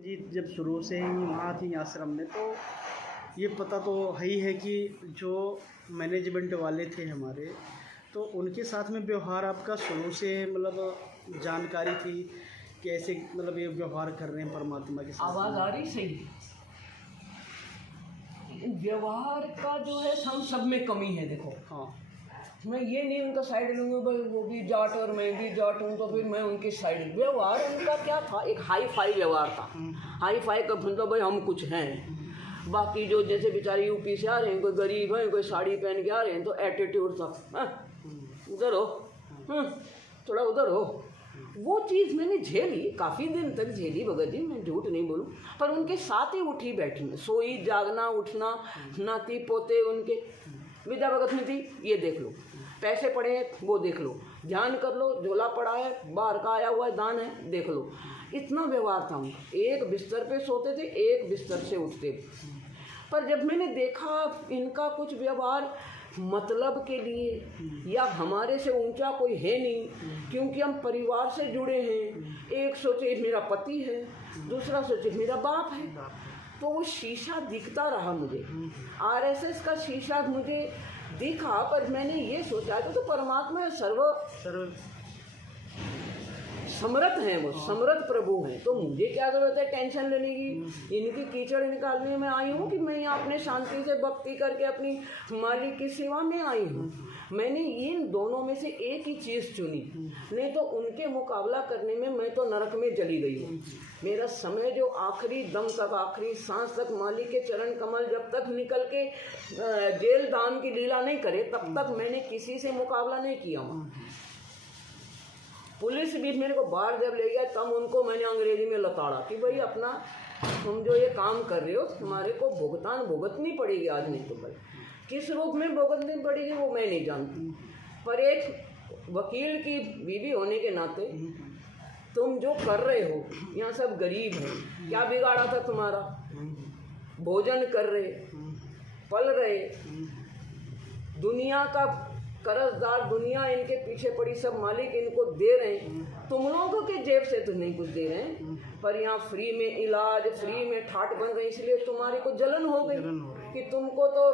जी, जब शुरू से ही वहाँ थी आश्रम में, तो ये पता तो है ही है कि जो मैनेजमेंट वाले थे हमारे, तो उनके साथ में व्यवहार आपका शुरू से मतलब जानकारी थी कि ऐसे मतलब ये व्यवहार कर रहे हैं परमात्मा के साथ। आवाज़ आ रही सही? व्यवहार का जो है हम सब में कमी है। देखो, हाँ, मैं ये नहीं उनका साइड लूँगा, भाई वो भी जाट और मैं भी जाट हूँ तो फिर मैं उनके साइड। व्यवहार उनका क्या था, एक हाई फाई व्यवहार था। हाई फाई का मतलब भाई हम कुछ हैं, बाकी जो जैसे बेचारे यूपी से आ रहे हैं, कोई गरीब है, कोई साड़ी पहन के आ रहे हैं, तो एटीट्यूड था, उधर हो, थोड़ा उधर हो। वो चीज़ मैंने झेली, काफ़ी दिन तक झेली भगत जी, मैं झूठ नहीं बोलूँ। पर उनके साथ ही उठी बैठी में, सोई जागना उठना, नाती पोते उनके। विद्या भगत में थी, ये देख लो, पैसे पड़े हैं वो देख लो, ध्यान कर लो, झोला पड़ा है, बाहर का आया हुआ है, दान है, देख लो। इतना व्यवहार था उनका। एक बिस्तर पे सोते थे, एक बिस्तर से उठते। पर जब मैंने देखा इनका कुछ व्यवहार मतलब के लिए, या हमारे से ऊंचा कोई है नहीं, क्योंकि हम परिवार से जुड़े हैं। एक सोचे मेरा पति है, दूसरा सोचे मेरा बाप है, तो वो शीशा दिखता रहा मुझे। आरएसएस का शीशा मुझे दिखा, पर मैंने ये सोचा कि तो परमात्मा सर्व समर्थ हैं, वो समर्थ प्रभु हैं, तो मुझे क्या जरूरत है टेंशन लेने की। इनकी कीचड़ निकालने में आई हूँ कि मैं यहाँ अपने शांति से भक्ति करके अपनी मालिक की सेवा में आई हूँ। मैंने इन दोनों में से एक ही चीज़ चुनी, नहीं तो उनके मुकाबला करने में मैं तो नरक में चली गई हूँ। मेरा समय जो आखिरी दम तक, आखिरी सांस तक मालिक के चरण कमल जब तक निकल के जेल दान की लीला नहीं करे, तब तक मैंने किसी से मुकाबला नहीं किया। पुलिस भी मेरे को बाहर जब ले गया, तब उनको मैंने अंग्रेजी में लताड़ा कि भाई अपना तुम जो ये काम कर रहे हो, तुम्हारे को भुगतान भुगतनी पड़ेगी आज नहीं तो कल। किस रूप में भुगतनी पड़ेगी वो मैं नहीं जानती, पर एक वकील की बीवी होने के नाते तुम जो कर रहे हो, यहाँ सब गरीब हैं, क्या बिगाड़ा था तुम्हारा? भोजन कर रहे, पल रहे, दुनिया का कर्जदार, दुनिया इनके पीछे पड़ी, सब मालिक इनको दे रहे हैं। तुम लोगों के जेब से तो नहीं कुछ दे रहे हैं, पर यहाँ फ्री में इलाज, फ्री में ठाट बन रही, इसलिए तुम्हारी को जलन हो गई कि तुमको तो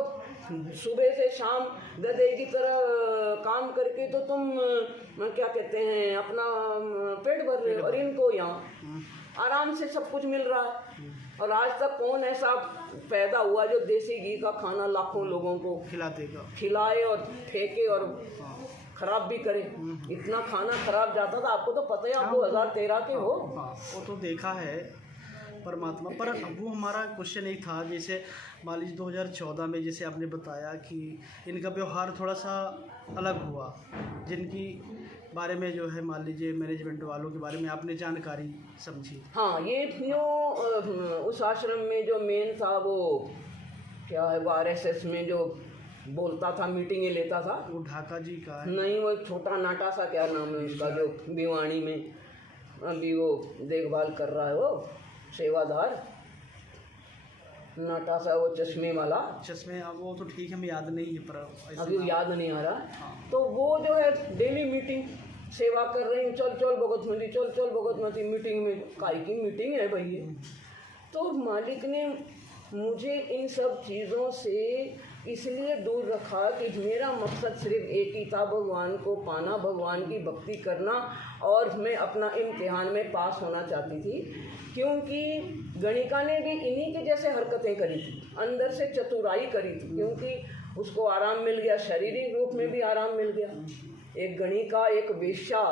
सुबह से शाम गधे की तरह काम करके तो तुम क्या कहते हैं अपना पेट भर रहे हो, और इनको यहाँ आराम से सब कुछ मिल रहा है। और आज तक कौन ऐसा पैदा हुआ जो देसी घी का खाना लाखों लोगों को खिलाए और फेंके और खराब भी करे। इतना खाना खराब जाता था, आपको तो पता है, आप 2013 के हो। वो तो देखा है परमात्मा। पर वो हमारा क्वेश्चन एक था, जैसे मान लीजिए 2014 में जैसे आपने बताया कि इनका व्यवहार थोड़ा सा अलग हुआ, जिनकी बारे में जो है मान लीजिए मैनेजमेंट वालों के बारे में आपने जानकारी समझी। हाँ, ये उस आश्रम में जो मेन था वो क्या है, वो आरएसएस में जो बोलता था, मीटिंगें लेता था, वो ढाका जी का है? नहीं, वो एक छोटा नाटा सा, क्या नाम है उसका, जो भिवानी में अभी वो देखभाल कर रहा है, वो सेवादार नाटा सा, वो चश्मे वाला। चश्मे, वो तो ठीक है, हमें याद नहीं है, पर अभी याद नहीं आ रहा। हाँ। तो वो जो है डेली मीटिंग सेवा कर रहे हैं, चल चल भगतमती, चल चल भगतमती, मीटिंग में काय की मीटिंग है भाई ये। तो मालिक ने मुझे इन सब चीज़ों से इसलिए दूर रखा कि मेरा मकसद सिर्फ एक ही था, भगवान को पाना, भगवान की भक्ति करना, और मैं अपना इम्तिहान में पास होना चाहती थी। क्योंकि गणिका ने भी इन्हीं के जैसे हरकतें करी थी, अंदर से चतुराई करी थी, क्योंकि उसको आराम मिल गया, शारीरिक रूप में भी आराम मिल गया। एक गणिका, एक वेश्या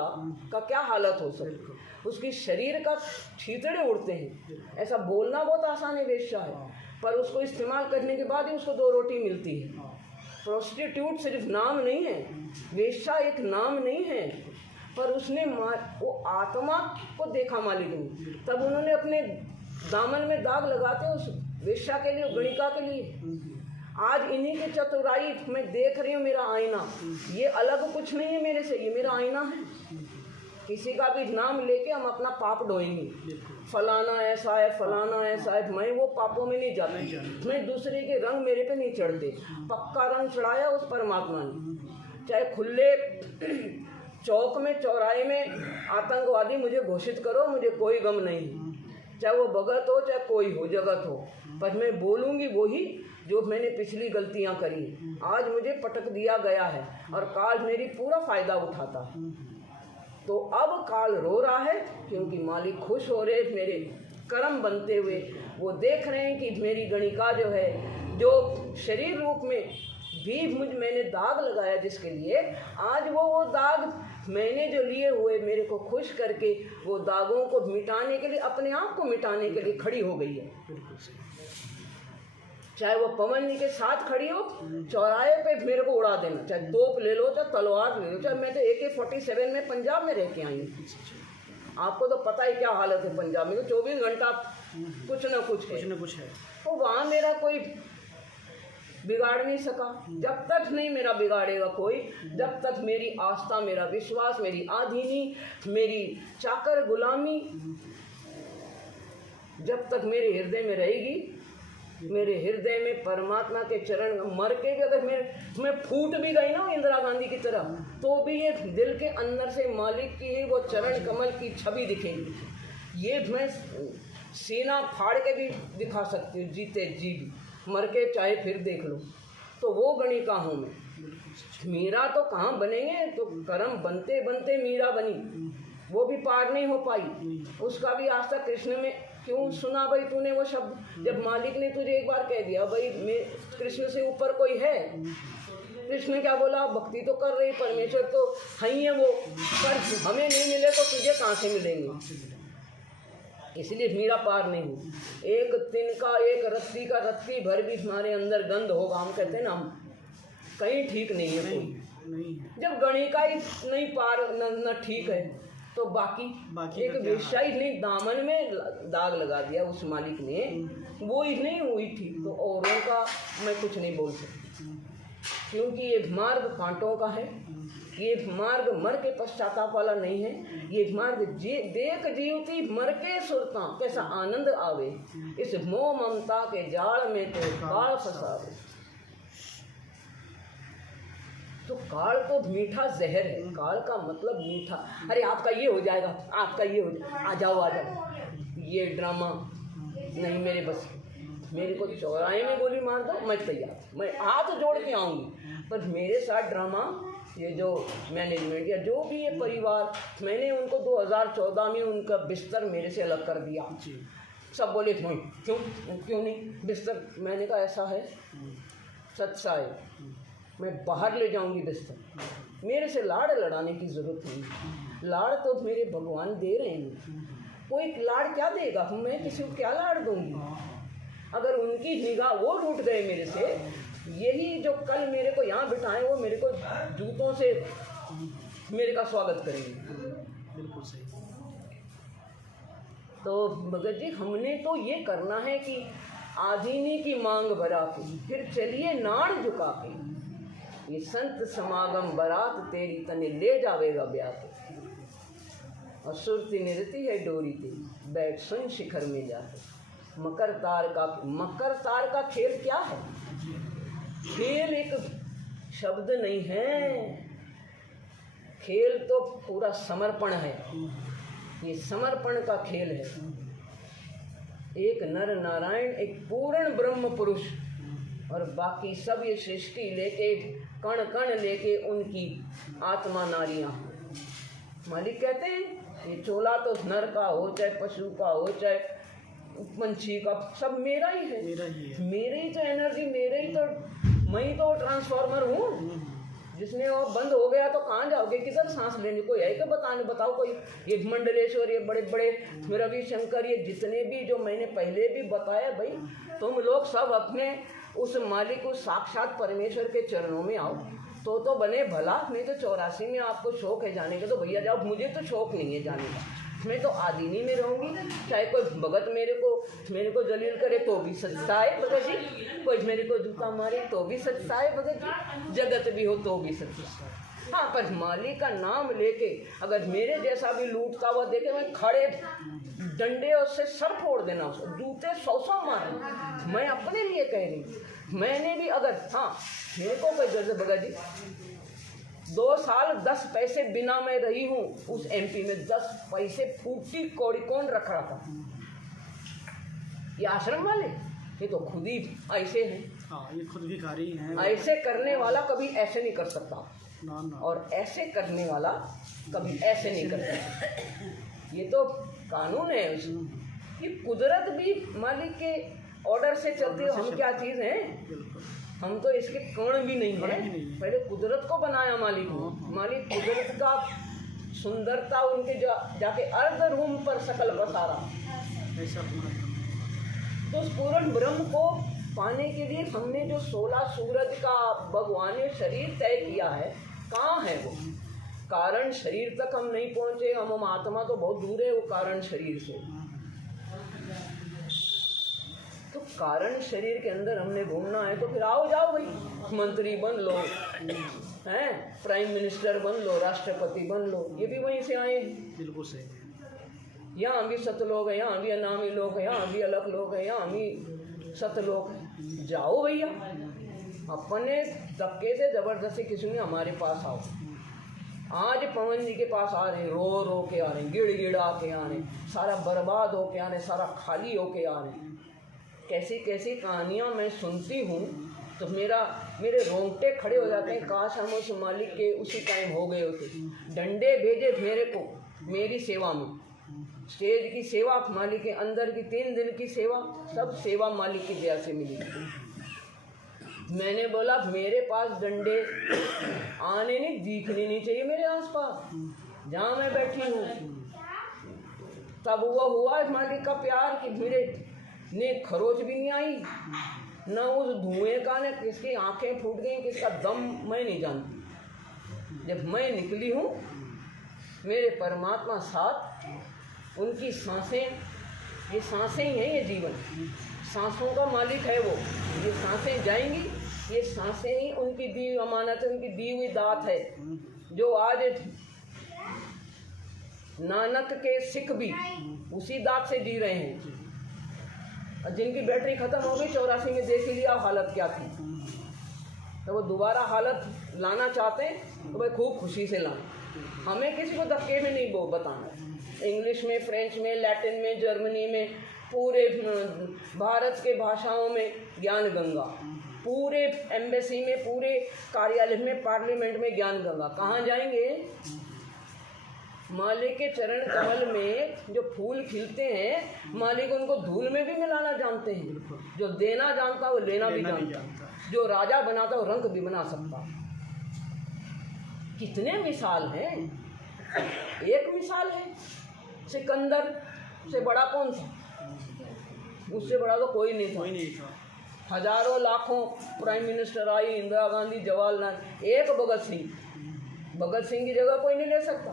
का क्या हालत हो सकती, उसकी शरीर का छींतड़े उड़ते हैं। ऐसा बोलना बहुत आसान है, वेश्या है, पर उसको इस्तेमाल करने के बाद ही उसको 2 रोटी मिलती है। प्रोस्टिट्यूट सिर्फ नाम नहीं है, वेश्या एक नाम नहीं है, पर उसने वो आत्मा को देखा मालिक ने, तब उन्होंने अपने दामन में दाग लगाते उस वेश्या के लिए, गणिका के लिए। आज इन्हीं की चतुराई मैं देख रही हूँ, मेरा आईना, ये अलग कुछ नहीं है मेरे से, ये मेरा आईना है। किसी का भी नाम लेके हम अपना पाप ढोएंगे, फलाना ऐसा है, फलाना ऐसा है, मैं वो पापों में नहीं जाती, मैं दूसरे के रंग मेरे पे नहीं चढ़ते। पक्का रंग चढ़ाया उस परमात्मा ने। चाहे खुले चौक में, चौराहे में आतंकवादी मुझे घोषित करो, मुझे कोई गम नहीं। चाहे वो भगत हो चाहे कोई हो, जगत हो, पर मैं बोलूँगी वही जो मैंने पिछली गलतियाँ करी। आज मुझे पटक दिया गया है और काल मेरी पूरा फायदा उठाता है। तो अब काल रो रहा है क्योंकि मालिक खुश हो रहे मेरे कर्म बनते हुए। वो देख रहे हैं कि मेरी गणिका जो है, जो शरीर रूप में भी मैंने दाग लगाया जिसके लिए, आज वो दाग मैंने जो लिए हुए मेरे को खुश करके वो दागों को मिटाने के लिए, अपने आप को मिटाने के लिए खड़ी हो गई है। चाहे वो पवन जी के साथ खड़ी हो, चौराहे पे मेरे को उड़ा देना, चाहे तोप ले लो चाहे तलवार ले लो, चाहे मैं तो AK-47 में पंजाब में रह के आई हूँ। आपको तो पता ही क्या हालत है पंजाब में, तो 24 घंटा कुछ ना कुछ है। तो वहाँ मेरा कोई बिगाड़ नहीं सका। जब तक नहीं मेरा बिगाड़ेगा कोई, जब तक मेरी आस्था, मेरा विश्वास, मेरी आधीनी, मेरी चाकर गुलामी जब तक मेरे हृदय में रहेगी, मेरे हृदय में परमात्मा के चरण, मर के भी अगर मैं फूट भी गई ना इंदिरा गांधी की तरह, तो भी ये दिल के अंदर से मालिक की ही वो चरण कमल की छवि दिखेगी। ये मैं सीना फाड़ के भी दिखा सकती हूँ, जीते जी भी, मर के चाहे फिर देख लो। तो वो गणिका हूँ मैं। मीरा तो कहाँ बनेंगे, तो कर्म बनते बनते मीरा बनी, वो भी पार नहीं हो पाई। उसका भी आज तक कृष्ण में क्यों सुना भाई तूने वो शब्द, जब मालिक ने तुझे एक बार कह दिया भाई मैं कृष्ण से ऊपर कोई है। कृष्ण क्या बोला, भक्ति तो कर रही, परमेश्वर तो है ही है वो, पर हमें नहीं मिले तो तुझे कहाँ से मिलेंगे। इसलिए मीरा पार नहीं हुई। एक तिनका, एक रत्ती का रत्ती भर भी हमारे अंदर गंध होगा, हम कहते हैं ना, हम कहीं ठीक नहीं है कोई। जब गणिका ही नहीं पार न ठीक है तो बाकी एक वेश्या ही नहीं, दामन में दाग लगा दिया उस मालिक ने, वो ही नहीं हुई थी। तो औरों का मैं कुछ नहीं बोल सकती, क्योंकि ये मार्ग कांटों का है, ये मार्ग मर के पश्चाताप वाला नहीं है। ये मार्ग देख जीवती मर के सुरता, कैसा आनंद आवे, इस मोह ममता के जाल में तो काल फंसावे। तो काल तो मीठा जहर है, काल का मतलब मीठा। अरे आपका ये हो जाएगा, आपका ये हो जाएगा, आ जाओ। ये ड्रामा नहीं मेरे बस, मेरे को चौराहे में गोली मार दो मैं तैयार, मैं हाथ जोड़ के आऊँगी। पर मेरे साथ ड्रामा, ये जो मैनेजमेंट या जो भी ये परिवार, मैंने उनको 2014 में उनका बिस्तर मेरे से अलग कर दिया। सब बोले नहीं, क्यों नहीं बिस्तर, मैंने कहा ऐसा है, सच्चा है, मैं बाहर ले जाऊंगी बिस्तर। मेरे से लाड़ लड़ाने की ज़रूरत नहीं, लाड़ तो मेरे भगवान दे रहे हैं। कोई लाड़ क्या देगा, मैं किसी को क्या लाड़ दूंगी। अगर उनकी निगाह वो रूठ गए मेरे से, यही जो कल मेरे को यहाँ बिठाए वो मेरे को जूतों से मेरे का स्वागत करेंगे। बिल्कुल सही। तो भगत जी हमने तो ये करना है कि आधीनी की मांग भरा के फिर चलिए नाड़ झुका के, ये संत समागम बारात तेरी तने ले जावेगा ब्याह। और सुरती निरती है डोरी तेरी, बैठ सुन शिखर में जाके। मकर तार का खेल क्या है, खेल एक शब्द नहीं है, खेल तो पूरा समर्पण है। ये समर्पण का खेल है। एक नर नारायण, एक पूर्ण ब्रह्म पुरुष, और बाकी सब ये सृष्टि लेके कण कण लेके उनकी आत्मा नारियां। मालिक कहते हैं ये चोला तो नर का हो चाहे पशु का हो चाहे पंछी का, सब मेरा ही है, मेरे ही तो एनर्जी, मेरे ही तो, मैं ही तो ट्रांसफार्मर हूँ। जिसने वो बंद हो गया तो कहाँ जाओगे, किधर सांस लेने, कोई है क्या बताओ कोई। ये मंडलेश्वर, ये बड़े बड़े रविशंकर, ये जितने भी जो मैंने पहले भी बताया, भाई तुम लोग सब अपने उस मालिक, उस साक्षात परमेश्वर के चरणों में आओ तो बने भला। नहीं तो 84 में आपको शौक है जाने का तो भैया जाओ, मुझे तो शौक नहीं है जाने का। मैं तो आदिनी में रहूँगी, चाहे कोई भगत मेरे को जलील करे तो भी सच्चा है भगत जी, कोई मेरे को जूता मारे तो भी सच्चा है भगत जी, जगत भी हो तो भी सच्चा है। हाँ, पर मालिक का नाम लेके अगर मेरे जैसा भी लूटता हुआ देखे, मैं खड़े डंडे उससे सर फोड़ देना, जूते 100 मारे। मैं अपने लिए कह रही, मैंने भी अगर, हाँ मेरे को कोई जैसे भगत जी 2 साल 10 पैसे बिना मैं रही हूँ उस MP में, 10 पैसे फूटी कौड़ी कौन रख रहा था। ये आश्रम वाले ये तो खुद ही ऐसे हैं। हाँ, ये खुद भिखारी हैं। ऐसे करने वाला कभी ऐसे नहीं कर सकता, ना ना। और ऐसे करने वाला कभी ऐसे नहीं कर सकता। ये तो कानून है। ये कुदरत भी मालिक के ऑर्डर से चलती है। हम क्या चीज़ हैं? बिल्कुल। हम तो इसके कण भी नहीं कण भी है। नहीं है। पहले कुदरत को बनाया मालिक ने। मालिक कुदरत का सुंदरता उनके जाके अर्ध रूम पर सकल बसारा। ऐसा पूरा। तो उस पूर्ण ब्रह्म को पाने के लिए हमने जो 16 सूरज का भगवान ने शरीर तय किया है, कहाँ है वो? कारण शरीर तक हम नहीं पहुँचे। हम आत्मा तो बहुत दूर है वो कारण शरीर से। तो कारण शरीर के अंदर हमने घूमना है तो फिर आओ जाओ भाई, मंत्री बन लो, हैं, प्राइम मिनिस्टर बन लो, राष्ट्रपति बन लो, ये भी वहीं से आए हैं। बिल्कुल सही। यहाँ भी सत लोग हैं, यहाँ भी अनामी लोग हैं, यहाँ भी अलग लोग हैं, यहाँ भी सत लोग हैं। जाओ भैया, अपने धक्के से जबरदस्ती किसी ने हमारे पास आओ। आज पवन जी के पास आ रहे हैं, रो रो के आ रहे हैं, गिड़ गिड़ा के आ रहे हैं, सारा बर्बाद हो के आ रहे हैं, सारा खाली हो के आ रहे हैं। कैसी कैसी कहानियाँ मैं सुनती हूँ तो मेरे रोंगटे खड़े हो जाते हैं। काश हम उस मालिक के उसी टाइम हो गए होते। डंडे भेजे मेरे को मेरी सेवा में, स्टेज की सेवा, मालिक के अंदर की 3 दिन की सेवा, सब सेवा मालिक की दया से मिली। मैंने बोला मेरे पास डंडे आने नहीं, दिखने नहीं चाहिए मेरे आसपास जहाँ मैं बैठी हूँ। तब वो हुआ मालिक का प्यार कि मेरे ने खरोच भी नहीं आई, न उस धुएं का, न किसकी आंखें फूट गई, किसका दम मैं नहीं जानती। जब मैं निकली हूँ मेरे परमात्मा साथ, उनकी सांसें, ये सांसें ही हैं, ये जीवन सांसों का मालिक है वो। ये सांसें जाएंगी, ये सांसें ही उनकी दी हुई अमानत है, उनकी दी हुई दात है। जो आज नानक के सिख भी उसी दात से जी रहे हैं। जिनकी बैटरी ख़त्म हो गई 84 में, देख ही लिया हालत क्या थी। तो वो दोबारा हालत लाना चाहते हैं तो भाई खूब खुशी से लाएं। हमें किसी को धक्के में नहीं वो बताना। इंग्लिश में, फ्रेंच में, लैटिन में, जर्मनी में, पूरे भारत के भाषाओं में ज्ञान गंगा, पूरे एम्बेसी में, पूरे कार्यालय में, पार्लियामेंट में ज्ञान गंगा। कहाँ जाएंगे? मालिक के चरण कमल में जो फूल खिलते हैं, मालिक उनको धूल में भी मिलाना जानते हैं। जो देना जानता वो लेना भी जानता। जो राजा बनाता वो रंग भी बना सकता। कितने मिसाल हैं। एक मिसाल है सिकंदर से बड़ा कौन था? उससे बड़ा तो कोई नहीं था। हजारों लाखों prime minister I, Indira Gandhi, Jawaharlal, एक भगत सिंह की जगह कोई नहीं ले सकता।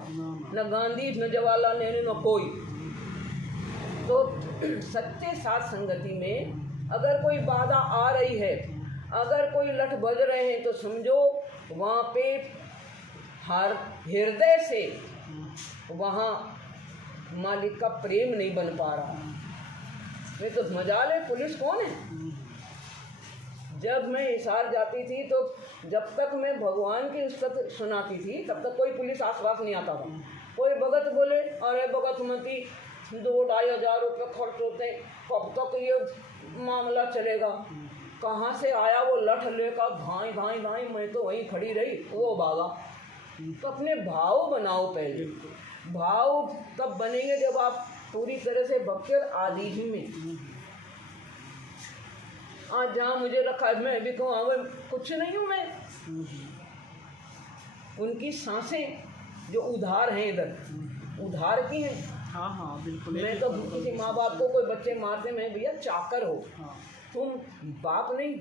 न गांधी, न जवाहरलाल नेहरू, न कोई। तो सत्य साथ संगति में अगर कोई बाधा आ रही है, अगर कोई लठ बज रहे हैं, तो समझो वहाँ पे हर हृदय से वहाँ मालिक का प्रेम नहीं बन पा रहा। नहीं तो मजाल है, पुलिस कौन है? जब मैं हिसार जाती थी तो जब तक मैं भगवान की उस्तत सुनाती थी तब तक कोई पुलिस आसपास नहीं आता था। कोई भगत बोले अरे भगत मती 2-2.5 हज़ार रुपये खर्च होते हैं, कब तक ये मामला चलेगा? कहाँ से आया वो लठ लेकर, भाई भाई भाई, मैं तो वहीं खड़ी रही, वो भागा। तो अपने भाव बनाओ पहले। भाव तब बनेंगे जब आप पूरी तरह से भक्ति और आदि ही में। आज जहाँ मुझे रखा है मैं भी कहूँ हाँ कुछ नहीं हूँ मैं। उनकी सांसें जो उधार हैं, इधर उधार की हैं। हाँ बिल्कुल। मैं तो किसी माँ बाप को कोई बच्चे मारते, मैं भैया चाकर हो, तुम बाप नहीं,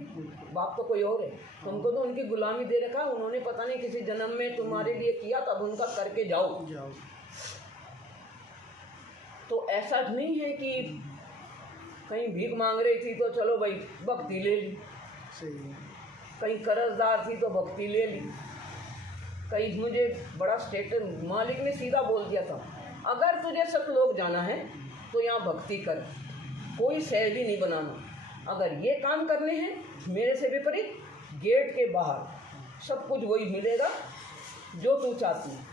बाप तो कोई और है। तुमको तो उनकी गुलामी दे रखा, उन्होंने पता नहीं किसी जन्म में तुम्हारे लिए किया, तब उनका करके जाओ। तो ऐसा नहीं है कि कहीं भीख मांग रही थी तो चलो भाई भक्ति ले ली, सही है। कहीं कर्जदार थी तो भक्ति ले ली, कहीं मुझे बड़ा स्टेटस, मालिक ने सीधा बोल दिया था अगर तुझे सतलोक जाना है तो यहाँ भक्ति कर, कोई सह भी नहीं बनाना। अगर ये काम करने हैं मेरे से विपरीत, गेट के बाहर सब कुछ वही मिलेगा जो तू चाहती है।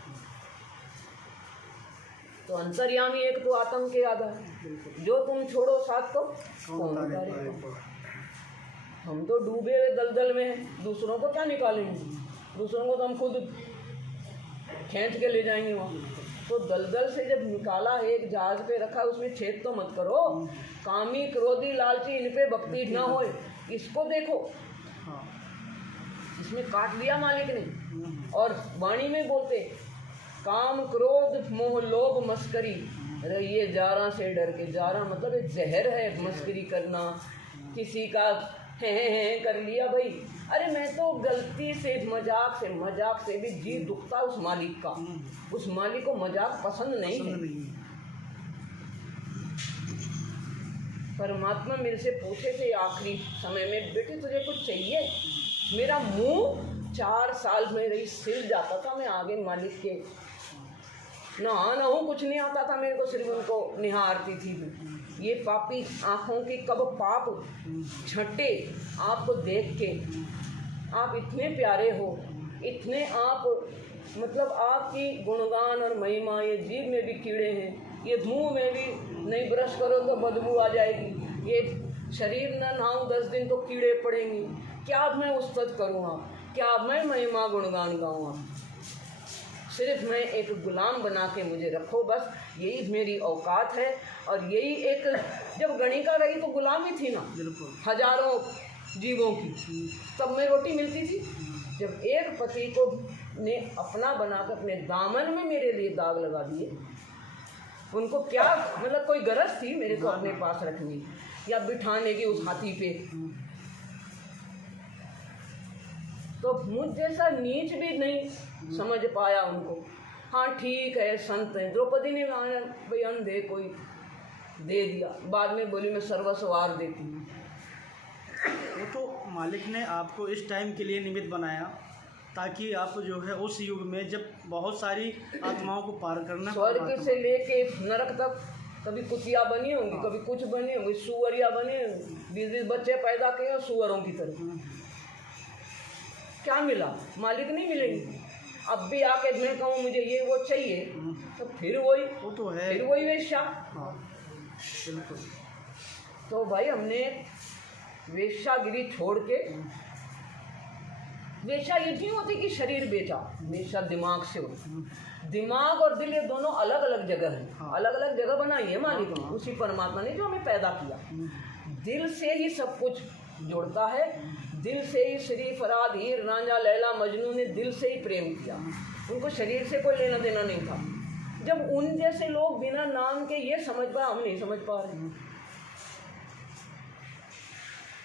तो अंतर्यामी एक तो आतंक के आधार, जो तुम छोड़ो साथ तो कौन उतारेगा। हम तो डूबे हुए दलदल में हैं, दूसरों को क्या निकालेंगे, दूसरों को तो हम खुद खींच के ले जाएंगे वहाँ। तो दलदल से जब निकाला है, एक जहाज पे रखा, उसमें छेद तो मत करो। कामी क्रोधी लालची इन पे भक्ति ना हो, इसको देखो। इसमें काट दिया मालिक ने। और वाणी में बोलते काम क्रोध मोह लोभ मस्करी, अरे ये जारा से डर के, जारा मतलब एक जहर है, मस्करी करना, किसी का है कर लिया भाई। अरे मैं तो गलती से मजाक से भी जी दुखता उस मालिक का, उस मालिक को मजाक पसंद नहीं है। परमात्मा मेरे से पूछे थे आखिरी समय में, बेटे तुझे कुछ चाहिए? मेरा मुंह 4 साल में रही सिल जाता था, मैं आगे मालिक के ना हूँ, कुछ नहीं आता था मेरे को, सिर्फ उनको निहारती थी। ये पापी आँखों की कब पाप छटे आपको देख के। आप इतने प्यारे हो, इतने आप मतलब आपकी गुणगान और महिमा, ये जीभ में भी कीड़े हैं, ये मुंह में भी नहीं ब्रश करो तो बदबू आ जाएगी, ये शरीर न नहाऊं 10 दिन तो कीड़े पड़ेंगे। क्या अब मैं उस्तत करूँगा, क्या अब मैं महिमा गुणगान गाऊँगा? सिर्फ मैं एक गुलाम बना के मुझे रखो, बस यही मेरी औकात है। और यही एक, जब गणिका रही तो गुलामी थी ना हजारों जीवों की, तब में रोटी मिलती थी। जब एक पति को ने अपना बनाकर अपने दामन में मेरे लिए दाग लगा दिए, उनको क्या मतलब कोई गरज थी मेरे को अपने पास रखने या बिठाने की उस हाथी पे? तो मुझ जैसा नीच भी नहीं समझ पाया उनको। हाँ ठीक है, संत हैं। द्रौपदी ने भाई अंधे कोई दे दिया, बाद में बोली मैं सर्वस्वार देती हूँ। वो तो मालिक ने आपको इस टाइम के लिए निमित्त बनाया ताकि आप जो है उस युग में जब बहुत सारी आत्माओं को पार करना, स्वर्ग से लेके नरक तक कभी कुतिया बनी होंगी, कभी कुछ बनी होंगी, सुअरिया बने, 20 बच्चे पैदा किए सुअरों की तरह। क्या मिला? मालिक नहीं मिलेंगे। अब भी आके मैं कहूँ मुझे ये वो चाहिए, तो फिर वही, वो तो है, फिर वही वेश्या। हाँ बिल्कुल। तो भाई हमने वेश्यागिरी छोड़ के, वेश्या ये नहीं होती कि शरीर बेचा, वेश्या दिमाग से होती। दिमाग और दिल ये दोनों अलग अलग जगह है, हाँ। अलग अलग जगह बनाई है मालिक ने, उसी परमात्मा ने जो हमें पैदा किया। दिल से ही सब कुछ जुड़ता है, दिल से ही श्री फराद हीर रांझा लैला मजनू ने दिल से ही प्रेम किया, उनको शरीर से कोई लेना देना नहीं था। जब उन जैसे लोग बिना नाम के ये समझ पाए, हम नहीं समझ पा रहे।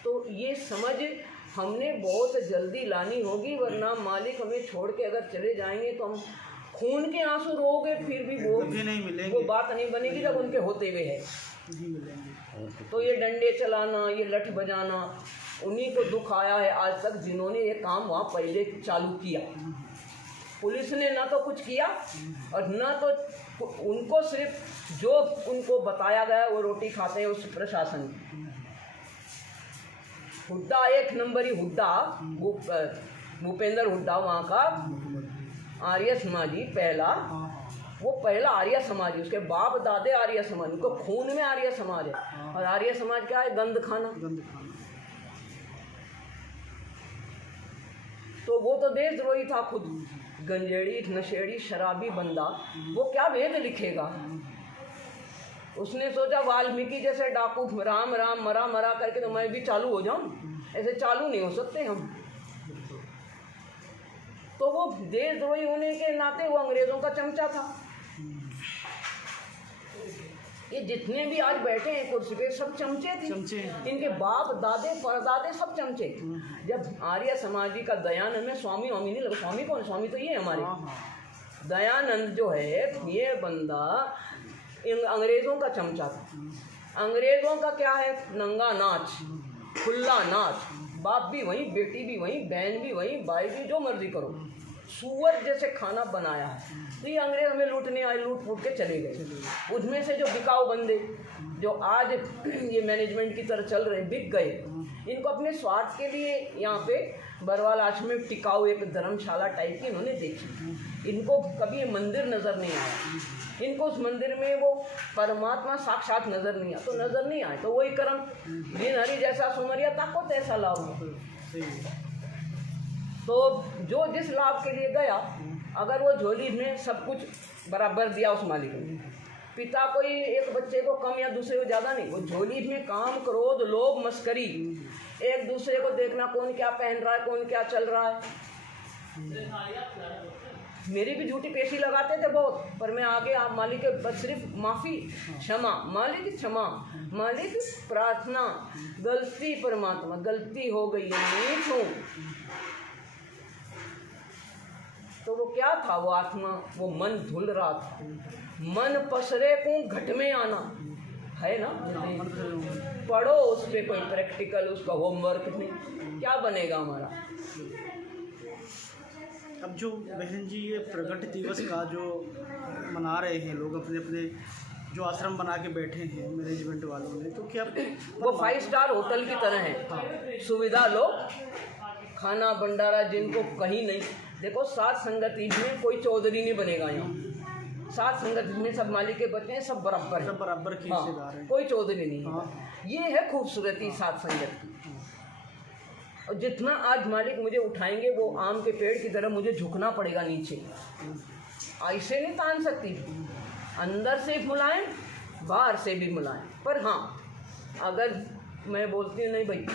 तो ये समझ हमने बहुत जल्दी लानी होगी, वरना मालिक हमें छोड़ के अगर चले जाएंगे तो हम खून के आंसू रोगे फिर भी वो नहीं मिलेंगे, वो बात नहीं बनेगी जब उनके होते हुए है। तो ये डंडे चलाना, ये लठ बजाना, उन्हीं को दुख आया है आज तक जिन्होंने ये काम वहाँ पहले चालू किया। पुलिस ने ना तो कुछ किया और ना तो उनको सिर्फ जो उनको बताया गया वो रोटी खाते हैं उस प्रशासन। हुड्डा एक नंबरी हुड्डा, भूपेंद्र हुड्डा वहाँ का आर्य समाजी पहला, वो पहला आर्य समाज, उसके बाप दादे आर्य समाज, उनको खून में आर्य समाज है। और आर्य समाज क्या है? गंद खाना। तो वो तो देशद्रोही था खुद, गंजेड़ी नशेड़ी शराबी बंदा, वो क्या वेद लिखेगा? उसने सोचा वाल्मीकि जैसे डाकू राम राम मरा मरा करके तो मैं भी चालू हो जाऊं, ऐसे चालू नहीं हो सकते हम। तो वो देशद्रोही होने के नाते वो अंग्रेजों का चमचा था। ये जितने भी आज बैठे हैं कुर्सी पे सब चमचे थे, इनके बाप दादे परदादे सब चमचे। जब आर्य समाजी का दयानंद में स्वामी वामी नहीं लगा, स्वामी कौन? स्वामी तो ये हमारे दयानंद जो है, ये बंदा अंग्रेजों का चमचा था। अंग्रेजों का क्या है? नंगा नाच, खुला नाच, बाप भी वहीं, बेटी भी वहीं, बहन भी वहीं, भाई भी, जो मर्जी करो, सुअर जैसे खाना बनाया है। तो ये अंग्रेज हमें लूटने आए, लूट फूट के चले गए। उसमें से जो बिकाऊ बंदे जो आज ये मैनेजमेंट की तरह चल रहे हैं, बिक गए। इनको अपने स्वार्थ के लिए यहाँ पे बरवाल आश्रम में टिकाऊ एक धर्मशाला टाइप की इन्होंने देखी। इनको कभी ये मंदिर नज़र नहीं आया, इनको उस मंदिर में वो परमात्मा साक्षात नज़र नहीं आया। तो नज़र नहीं आए तो वही कर्म, बिन हरि जैसा सुमरिया ताको तैसा लाभ। तो जो जिस लाभ के लिए गया, अगर वो झोली में सब कुछ बराबर दिया उस मालिक ने, पिता कोई एक बच्चे को कम या दूसरे को ज़्यादा नहीं, वो झोली में काम, क्रोध, लोभ, मस्करी, एक दूसरे को देखना, कौन क्या पहन रहा है, कौन क्या चल रहा है। मेरी भी झूठी पेशी लगाते थे बहुत, पर मैं आगे आप मालिक के बस सिर्फ माफ़ी, क्षमा, मालिक क्षमा, मालिक प्रार्थना, गलती परमात्मा, गलती हो गई है, नीच हूँ। तो वो क्या था, वो आत्मा, वो मन धुल रहा था। मन पसरे को घट में आना है ना, पढ़ो उस पर कोई प्रैक्टिकल, उसका होमवर्क नहीं, क्या बनेगा हमारा। अब जो बहन जी ये प्रगट दिवस का जो मना रहे हैं लोग, अपने अपने जो आश्रम बना के बैठे हैं मैनेजमेंट वालों ने, तो क्या वो 5 स्टार होटल की तरह है। हाँ। सुविधा लो, खाना भंडारा जिनको कहीं नहीं। देखो सात संगति में कोई चौधरी नहीं बनेगा यहाँ, सात संगति में सब मालिक के बच्चे हैं, सब बराबर हैं, सब बराबर की हाँ, हिस्सेदार हैं। कोई चौधरी नहीं है। हाँ। ये है खूबसूरती सात संगत की। और जितना आज मालिक मुझे उठाएंगे, वो आम के पेड़ की तरह मुझे झुकना पड़ेगा नीचे, ऐसे नहीं तान सकती। अंदर से मुलायम, बाहर से भी मुलायम। पर हाँ, अगर मैं बोलती हूँ नहीं भाई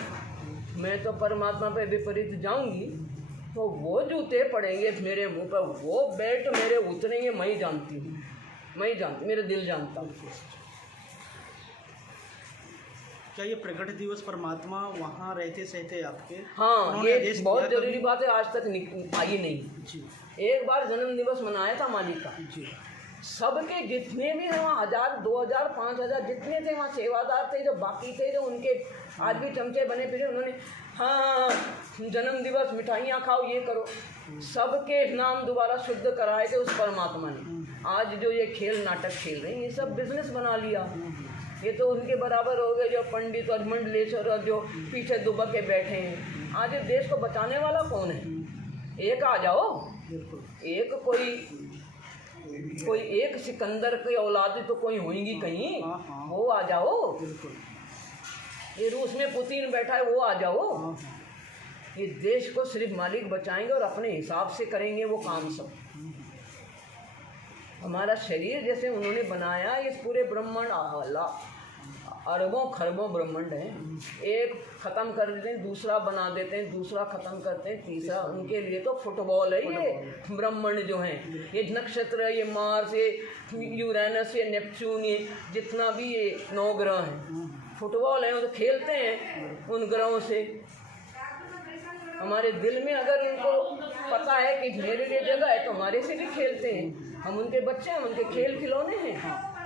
मैं तो परमात्मा पे विपरीत जाऊंगी, तो वो जूते पड़ेंगे मेरे मुंह पर, वो बेल्ट मेरे उतरेंगे, मैं ही जानती हूँ, मैं ही जानती, मेरा दिल जानता हूँ। क्या ये प्रगट दिवस परमात्मा वहाँ रहते सहते आपके? हाँ, उन्होंने ये आदेश बहुत दिया जरूरी कभी? बात है, आज तक आई नहीं। जी एक बार जन्म दिवस मनाया था मालिक का, जी। सबके जितने भी हैं वहाँ 1000, 2000, 5000 जितने थे वहाँ सेवादार थे, जो बाकी थे, जो उनके आज भी चमचे बने फिरे, उन्होंने हाँ जन्म दिवस मिठाइयाँ खाओ, ये करो, सबके नाम दोबारा शुद्ध कराए थे उस परमात्मा ने। आज जो ये खेल नाटक खेल रहे हैं, ये सब बिजनेस बना लिया। ये तो उनके बराबर हो गए जो पंडित और मंडलेश्वर और जो पीछे दुबक के बैठे हैं। आज इस देश को बचाने वाला कौन है? एक आ जाओ, एक कोई एक सिकंदर की औलाद तो कोई होंगी कहीं, वो आ जाओ। ये रूस में पुतिन बैठा है, वो आ जाओ। ये देश को सिर्फ मालिक बचाएंगे और अपने हिसाब से करेंगे वो काम सब। हमारा शरीर जैसे उन्होंने बनाया, इस पूरे ब्रह्मांड अरबों खरबों ब्रह्मांड है, एक ख़त्म कर देते हैं, दूसरा बना देते हैं, दूसरा ख़त्म करते हैं, तीसरा। उनके लिए तो फुटबॉल है ये ब्रह्मांड जो है, ये नक्षत्र है, ये मार्स, ये यूरेनस, ये नेपच्यून, ये जितना भी ये 9 ग्रह हैं, फुटबॉल है, वो तो खेलते हैं उन ग्रहों से। हमारे दिल में अगर उनको पता है कि मेरे लिए जगह है, तो हमारे से भी खेलते हैं। हम उनके बच्चे हैं, उनके खेल खिलौने हैं।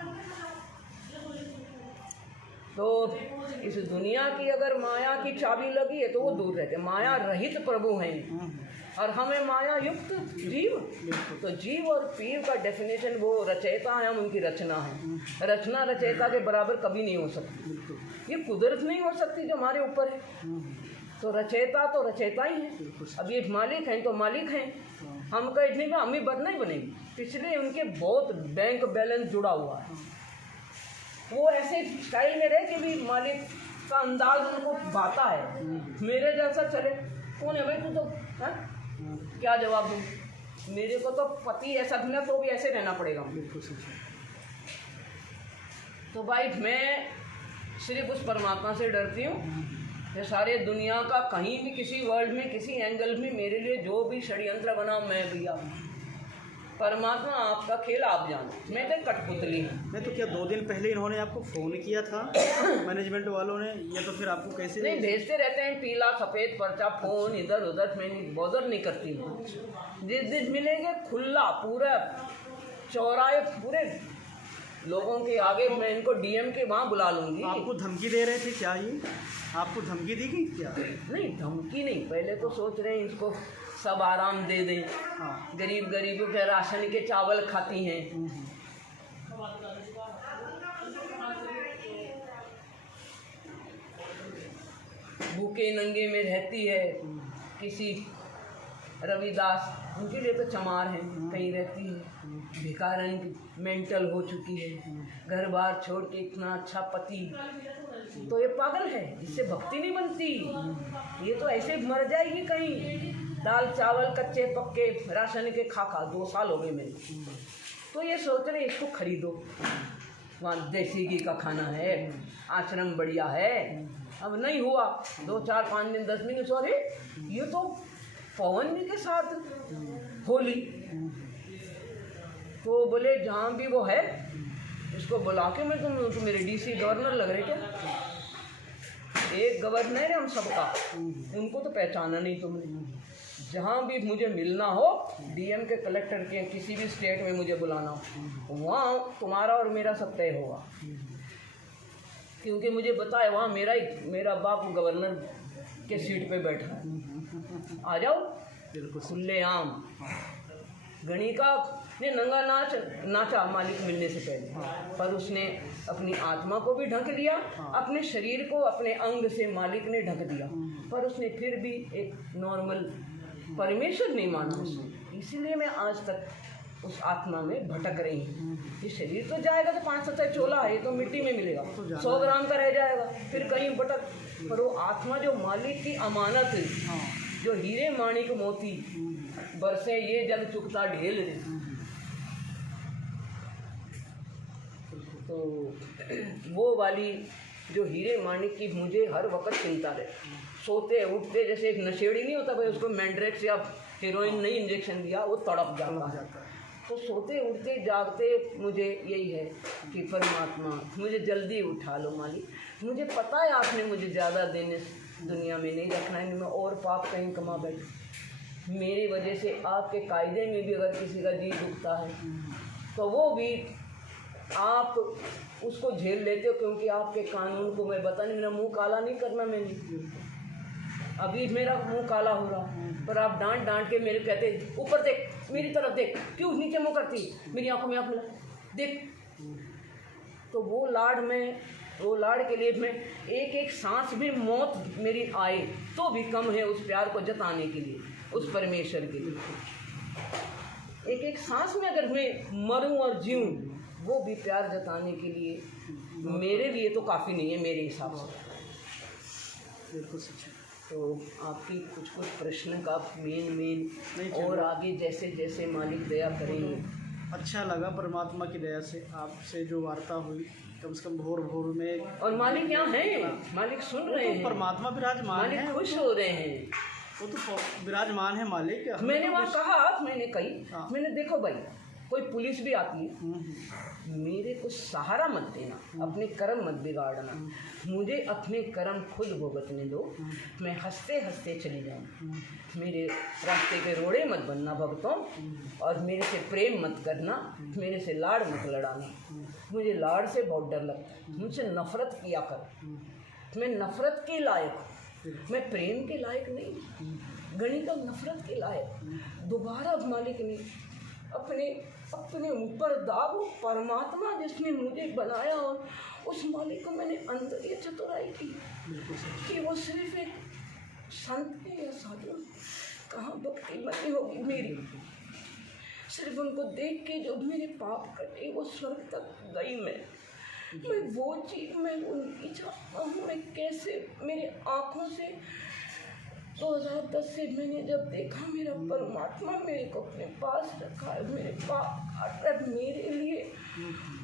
तो इस दुनिया की अगर माया की चाबी लगी है तो वो दूर रहते, माया रहित प्रभु हैं और हमें माया युक्त जीव। तो जीव और पीर का डेफिनेशन वो रचयिता है, हम उनकी रचना है। रचना रचयिता के बराबर कभी नहीं हो सकती, ये कुदरत नहीं हो सकती जो हमारे ऊपर है। तो रचयिता तो रचयिता ही है। अब ये मालिक हैं तो मालिक हैं, हम कह इतनी में हम ही नहीं बनेंगे। पिछले उनके बहुत बैंक बैलेंस जुड़ा हुआ है, वो ऐसे स्टाइल में रहे कि भी मालिक का अंदाज उनको भाता है। मेरे जैसा चले कौन है भाई तू, तो है क्या जवाब दूँ? मेरे को तो पति ऐसा मिला तो भी ऐसे रहना पड़ेगा। तो भाई मैं सिर्फ उस परमात्मा से डरती हूँ। ये सारे दुनिया का कहीं भी किसी वर्ल्ड में किसी एंगल में मेरे लिए जो भी षड्यंत्र बना, मैं भैया परमात्मा आपका खेल आप जानो, मैं तो कठपुतली हूँ। मैं तो क्या 2 दिन पहले इन्होंने आपको फ़ोन किया था मैनेजमेंट वालों ने, या तो फिर आपको कैसे? नहीं, भेजते रहते हैं पीला सफ़ेद पर्चा, फ़ोन इधर उधर, मैं नहीं बॉदर नहीं करती हूँ। जिस दिन मिलेंगे खुला पूरा चौराहे पूरे लोगों के आगे मैं इनको डीएम के वहाँ बुला लूँगी। आपको धमकी दे रहे थे क्या? ये आपको धमकी दी गई क्या? नहीं, धमकी नहीं, पहले तो सोच रहे हैं इसको सब आराम दे दें। हाँ। गरीब गरीबों के राशन के चावल खाती हैं। भूखे नंगे में रहती है। किसी रविदास उनके लिए तो चमार है, कहीं रहती है। भिखारन मेंटल हो चुकी है, घर बार छोड़ के इतना अच्छा पति, तो ये पागल है, इससे भक्ति नहीं बनती। ये तो ऐसे मर जाएगी कहीं, दाल चावल कच्चे पक्के राशन के खा खा 2 साल हो गए मेरे। तो ये सोच रहे इसको खरीदो, वहाँ देसी घी का खाना है, आश्रम बढ़िया है। अब नहीं हुआ, 2 4 5 दिन 10 दिन, सॉरी ये तो पवन जी के साथ होली। तो बोले जहाँ भी वो है इसको बुला के, मैं तुम मेरे डीसी गवर्नर लग रहे क्या? एक गवर्नर है हम सबका, उनको तो पहचाना नहीं तुमने। जहाँ भी मुझे मिलना हो, डीएम के, कलेक्टर के, किसी भी स्टेट में मुझे बुलाना हो, वहाँ तुम्हारा और मेरा सब तय होगा। क्योंकि मुझे पता है वहाँ मेरा बाप गवर्नर के सीट पे बैठा है। आ जाओ बिल्कुल खुले आम। गणिका ने नंगा नाचा मालिक मिलने से पहले, पर उसने अपनी आत्मा को भी ढक लिया, अपने शरीर को अपने अंग से मालिक ने ढक दिया, पर उसने फिर भी एक नॉर्मल परमेश्वर नहीं माना उसने। इसीलिए मैं आज तक उस आत्मा में भटक रही हूँ। ये शरीर तो जाएगा, तो 5 चोला है, ये तो मिट्टी में मिलेगा, 100 ग्राम का रह जाएगा, फिर कहीं भटक। पर वो आत्मा जो मालिक की अमानत, जो हीरे माणिक मोती बरसे ये जग चुकता ढेल रे। तो वो वाली जो हीरे माणिक की मुझे हर वक्त चिंता रहे। सोते उठते जैसे एक नशेड़ी नहीं होता भाई, उसको मैंड्रेक्स या हीरोइन नहीं इंजेक्शन दिया वो तड़प जाता है। तो सोते उठते जागते मुझे यही है कि परमात्मा मुझे जल्दी उठा लो मालिक। मुझे पता है आपने मुझे ज़्यादा दिन इस दुनिया में नहीं रखना है, मैं और पाप कहीं कमा बैठूं। मेरी वजह से आपके कायदे में भी अगर किसी का जी दुखता है तो वो भी आप उसको झेल लेते हो, क्योंकि आपके कानून को मैं बता नहीं, मेरा मुंह काला नहीं करना मैंने। अभी मेरा मुंह काला हो रहा, पर आप डांट डांट के मेरे कहते ऊपर देख, मेरी तरफ देख, क्यों नीचे मुंह करती, मेरी आंखों में आंख मिला देख। तो वो लाड़ के लिए मैं एक एक सांस में मौत मेरी आए तो भी कम है उस प्यार को जताने के लिए, उस परमेश्वर के लिए। एक एक सांस में अगर मैं मरूं और जीऊं, वो भी प्यार जताने के लिए मेरे लिए तो काफ़ी नहीं है मेरे हिसाब से। बिल्कुल सच है। तो आपकी कुछ प्रश्न का मेन और आगे जैसे जैसे मालिक दया करेंगे। अच्छा लगा परमात्मा की दया से आपसे जो वार्ता हुई, कम से कम भोर में। और मालिक यहाँ हैं, मालिक सुन रहे हैं, परमात्मा विराजमान है, मालिक खुश हो रहे हैं, वो तो विराजमान है मालिक। मैंने वहाँ कहा, मैंने कही, मैंने देखो भाई कोई पुलिस भी आती है, मेरे को सहारा मत देना, अपने कर्म मत बिगाड़ना, मुझे अपने कर्म खुद भुगतने दो, मैं हंसते हंसते चली जाऊँ। मेरे रास्ते पे रोड़े मत बनना भक्तों, और मेरे से प्रेम मत करना, मेरे से लाड़ मत लड़ाना। मुझे लाड़ से बहुत डर लगता है, मुझसे नफरत किया कर। मैं नफरत के लायक, मैं प्रेम के लायक नहीं, गणिका नफरत के लायक। दोबारा मालिक ने अपने ऊपर दाग, परमात्मा जिसने मुझे बनाया, और उस मालिक को मैंने अंदर ये चतुराई की कि वो सिर्फ एक संत है या साधु, कहाँ भक्ति बनी होगी मेरी। सिर्फ उनको देख के जो मेरे पाप कटे, वो स्वर्ग तक गई। मैं वो चीज़ मैं उनकी चाहता हूँ। मैं कैसे मेरे आँखों से 2010 से मैंने जब देखा मेरा परमात्मा मेरे को अपने पास रखा है, मेरे पाप काट रहा है मेरे लिए,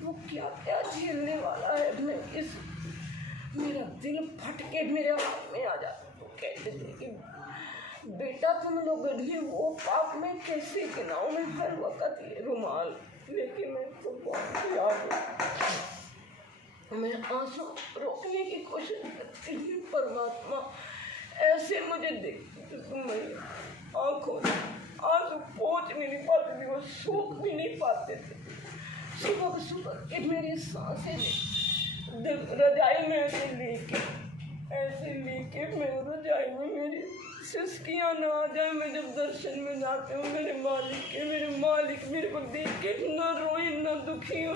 वो क्या क्या झेलने वाला है। मैं मेरा दिल फट के मेरे हाथ में आ जाता। तो कहते थे कि बेटा तुम लोग ने वो पाप में कैसे गिनाऊं, मैं हर वक्त ये रुमाल लेके मैं तो बहुत याद हूँ, मैं आंसू रोकने की कोशिश करती हूँ। परमात्मा ऐसे मुझे देखती तो मेरी आँखों से आंसू पहुँच भी नहीं पाते थे, वो सूख भी नहीं पाते थे। सुबह के मेरी सांसें रजाई में ऐसे लेके मैं रजाई में मेरी सिर सिसकियाँ ना आ जाए मैं जब दर्शन में जाती हूँ मेरे मालिक मेरे को देख के ना रोए ना दुखी हो।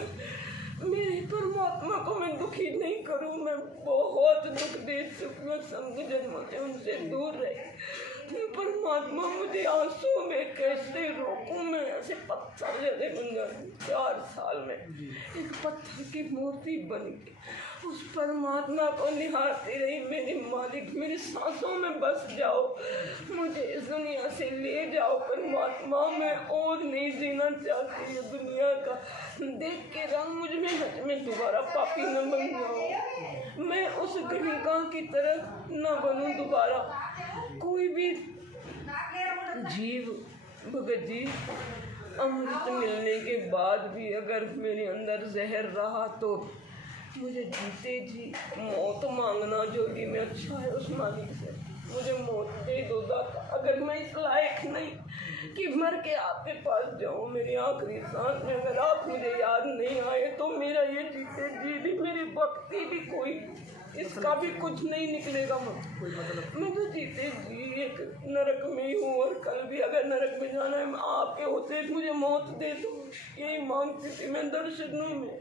मेरे परमात्मा को मैं दुखी नहीं करूँ, मैं बहुत दुख दे चुकी हूँ, संग जन्मों से उनसे दूर रहे। परमात्मा मुझे आंसू में कैसे रोकूं, मैं ऐसे पत्थर जैसे बन जाऊं। 4 साल में एक पत्थर की मूर्ति बन गई, उस परमात्मा को निहारती रही। मेरे मालिक मेरी सांसों में बस जाओ, मुझे इस दुनिया से ले जाओ परमात्मा, मैं और नहीं जीना चाहती ये दुनिया का देख के रंग मुझ में हज में दोबारा पापी न बन जाओ, मैं उस गणिका की तरह न बनूं दोबारा। कोई भी जीव भगत जी अमृत मिलने के बाद भी अगर मेरे अंदर जहर रहा तो मुझे जीते जी मौत मांगना जो भी मैं अच्छा है उस मालिक से, मुझे मौत दे दो दाता। अगर मैं इस लायक नहीं कि मर के आपके पास जाऊँ मेरी आखिरी सांस में, अगर आप मुझे याद नहीं आए तो मेरा ये जीते जी भी मेरी भक्ति भी कोई इसका भी कुछ नहीं निकलेगा। मैं तो जीते जी एक नरक में ही हूँ और कल भी अगर नरक में जाना है आपके होते मुझे मौत दे दो, यही मांगती थी मैं दर्शनों में।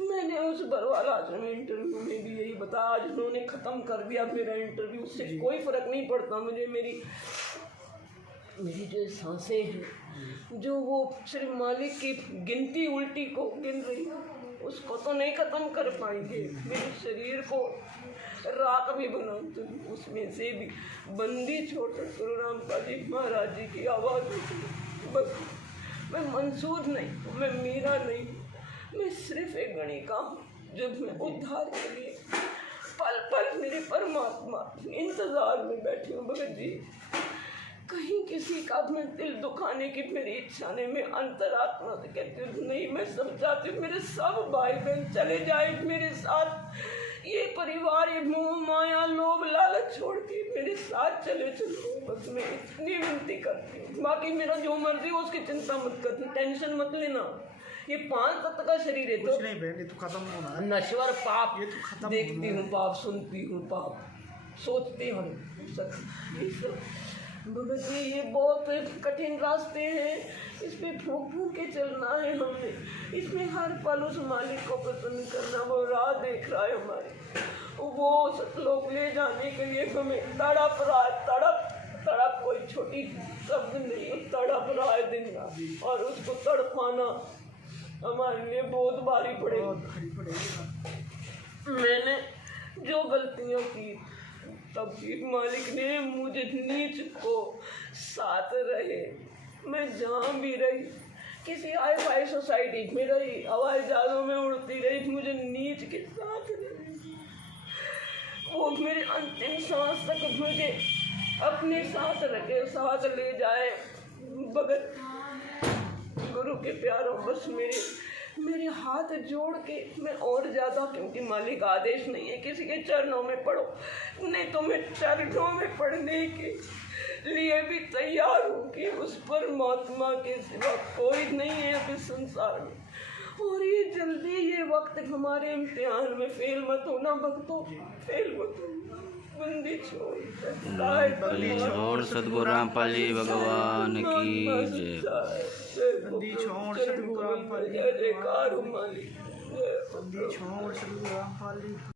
मैंने उस बरवाला आश्रम इंटरव्यू में भी यही बताया, आज उन्होंने ख़त्म कर दिया मेरा इंटरव्यू, उससे कोई फ़र्क नहीं पड़ता मुझे। मेरी जो सांसें हैं जो वो सिर्फ मालिक की गिनती उल्टी को गिन रही है उसको तो नहीं ख़त्म कर पाएंगे। मेरे शरीर को राख भी बना तो उसमें से भी बंदी छोड़कर गुरु रामपाल जी महाराज जी की आवाज़ होती। बस मैं मंसूर नहीं हूँ, मैं मीरा नहीं हूँ, मैं सिर्फ एक गणिका हूँ जो मैं उद्धार के लिए पल पल मेरे परमात्मा इंतज़ार में बैठी हूँ। भगत जी कहीं किसी का मैं दिल दुखाने की मेरी इच्छा नहीं, मैं अंतरात्मा से कहती हूँ नहीं, मैं सब चाहती हूँ मेरे सब भाई बहन चले जाए मेरे साथ, ये परिवार ये मोह माया लोभ लालच छोड़ के मेरे साथ चले चलो, बस मैं इतनी विनती करती हूँ। बाकी मेरा जो मर्जी हो उसकी चिंता मत करती, टेंशन मत लेना। ये 5 तत्व का शरीर है तो नहीं बहन, ये तो खत्म होना है। नश्वर पाप ये तो खत्म देखती हूँ, पाप सुनती हूँ, पाप सोचती हूँ, ये सब भगत जी ये बहुत कठिन रास्ते हैं, इस पे फूंक फूंक के चलना है हमने, इसमें हर पल उस मालिक को पसंद करना, वो राह देख रहा है हमारी, वो लोग ले जाने के लिए हमें तड़प रहा है। तड़प कोई छोटी शब्द नहीं, तड़प रहा है दिन रात, और उसको तड़पाना हमारे लिए बहुत भारी पड़ेगी। मैंने जो गलतियाँ की तब भी मालिक ने मुझे नीच को साथ रहे, मैं जहाँ भी रही किसी हाई फाई सोसाइटी में रही, हवाई जहाज़ों में उड़ती रही, मुझे नीच के साथ रहे। वो मेरे अंतिम सांस तक मुझे अपने साथ रखे, साथ ले जाए। भगत गुरु के प्यारों बस मेरे हाथ जोड़ के मैं और ज़्यादा, क्योंकि मालिक आदेश नहीं है किसी के चरणों में पढ़ो, नहीं तो मैं चरणों में पढ़ने के लिए भी तैयार हूँ कि उस परमात्मा के सिवा कोई नहीं है अभी संसार में। और ये जल्दी ये वक्त हमारे इम्तिहान में फेल मत होना भक्तों, फेल मत होना। बंदी छोड़ सद्गुरु रामपाल जी भगवान की जय। बंदी छोड़ सद्गुरु रामपाल जी, जय जयकार मालिक, बंदी छोड़ सद्गुरु रामपाल जी।